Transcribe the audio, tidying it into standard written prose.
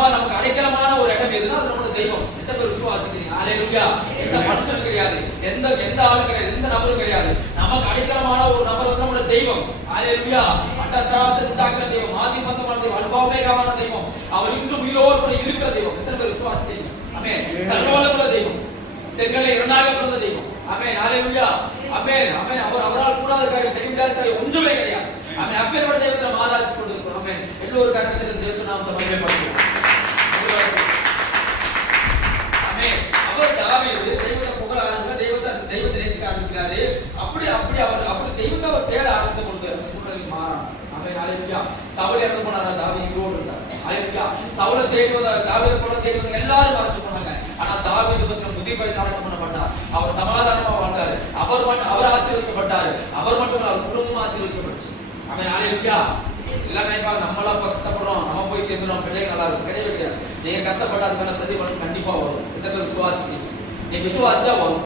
மாதிரி நமக்கு அடைக்கலமான ஒரு இடம் எதுனா அது நம்மளோட தெய்வம். எந்த ஒரு விசுவாசிக்கிறீங்க? ஹalleluya. எந்த மனுஷனும் கிடையாது, எந்த ஆளும் கிடையாது, எந்த நபரும் கிடையாது. நமக்கு அடைக்கலமான ஒரு நபர் வந்து நம்மளோட தெய்வம். ஹalleluya. அண்டசராசர் உண்டாக்குற தெய்வம், ஆதிமந்தமான தெய்வம், அல்பா ஒமேகாவான தெய்வம். அவர் இன்றும் உயிரோடு கூட இருக்கிற தெய்வம். எத்தனை பேர் விசுவாசிக்கிறீங்க? ஆமென். சர்வவல்லமுள்ள தெய்வம், செங்கலை இரண்டாக பிளந்த தெய்வம். ஆமென். ஹalleluya. ஆமென். ஆமென். அவரால் கூடாத காரியம், செய்ய முடியாத காரியம் ஒன்றுமே கிடையாது. ஆமென். அப்பேற்பட்ட தெய்வத்தை நாம் ஆராய்ச்சி கொண்டிருக்கிறோம். ஆமென். எல்லோரும் கர்த்தரின் தெய்வத்தை நாம் மகிமைப்படுத்துவோம். ஆமென். அவர் தாவீது தெய்வத்தை புகழ ஆரம்பிச்சார், தெய்வத்தை நேசிக்க ஆரம்பிக்கிறாரு. அப்படி தெய்வத்தை அவர் தேட ஆரம்பித்த பொழுது அந்த சூழ்நிலை மாறான். ஆமென். ஹalleluya. சவுல் இறந்து போனார், தாவீது உயிரோடு இருந்தார். ஹalleluya. சவுலை தாவீதை போல தேடுவத எல்லாரும் மறைச்சு போனாங்க. ஆனா தாவீது பத்தின புதிய பயிற்சி அடக்கம் பண்ணப்பட்டார். அவர் சமாதானமா வாழ்ந்தார். அவர் ஆசீர்வதிக்கப்பட்டார். அவர் மட்டும் அவர் குடும்பமும் ஆசீர்வதிக்கப்பட்டுச்சு. ஆமென். ஹalleluya. எல்லாம் நினைப்பாங்க நம்மளாம் கஷ்டப்படுறோம், நம்ம போய் சேர்ந்துடும், பிள்ளைங்க நல்லா இருக்கும். கிடையவே கிடையாது. நீங்க கஷ்டப்பட்டாதுக்கான பிரதிபலன் கண்டிப்பா வரும். எந்த விசுவாசி நீ விசுவாச்சா வரும்.